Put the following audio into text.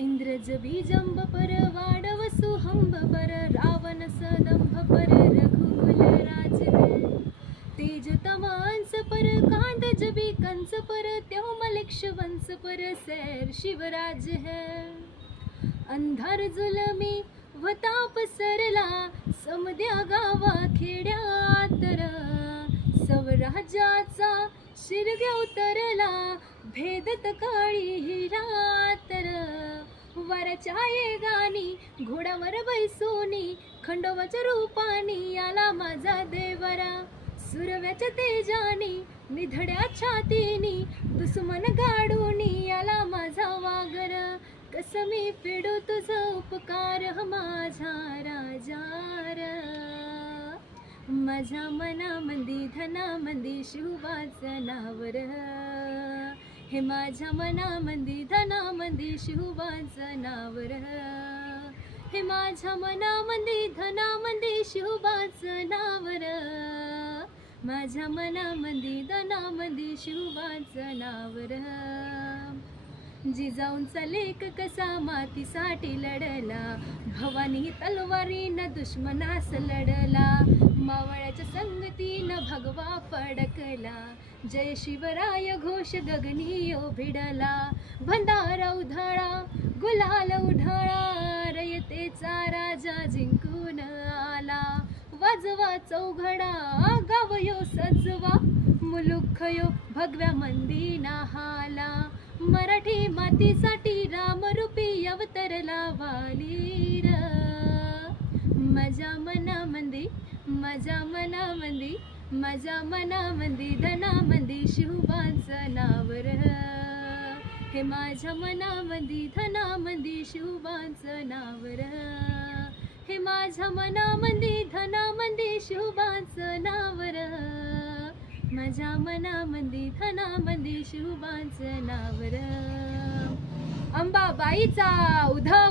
इंद्रज बीजंब पर वाडव सुहंब पर रावण सदंभ पर रघुकुल राज है। तेज तमांस पर कांदज भी कंस पर त्यों मलिक्ष वंश पर सैर शिवराज है। अंधार जुलमी व ताप सरला समद्या गावा खेड्यात स्वराज्याचा शिरग्या उतरला भेदत काळी ही रातर। वरच्या येगानी घोड्यावर बैसूनी खंडोबाच्या रूपानी आला माझा देवरा। सुरव्याच्या तेजानी निधड्या छातीनी दुश्मन गाडूनी आला माझा वागर। कसं मी फेडू तुझा उपकार माझा राजार। माझ्या मनामंदी धनामंदी शिवबाचं नावर हे। माझ्या मनामंदी धनामंदी शिवबाचं नावर हे। माझ्या मनामंदी धनामंदी शिवबाचं नावर। माझ्या मनामंदी धनामंदी शिवबाचं नावर। जिजाऊंचा लेक कसा मातीसाठी लढला भवानी तलवारीनं दुश्मनास लढला। मावळ्याच्या संगतीनं भगवा फडकला जय शिवराय घोष गगनी भिडला। भंडारा उधळा गुलाल उधळा रयतेचा राजा जिंकून आला। वाजवा चौघडा गावयो सजवा मुलुखयो भगव्या मंदीना हाला। मराठी मातीसाठी रामरूपी अवतरला वालीर। माझ्या मनामंदी माझ्या मनामंदी माझ्या मनामंदी धनामंदी शिवबाचं नावर हे। माझ्या मनामंदी धनामंदी शिवबाचं नावर हे। माझ्या मनामंदी धनामंदी शिवबाचं नावर। माझ्या मनामंदी धनामंदी शिवबाचं नावर। अंबाबाईचा उधा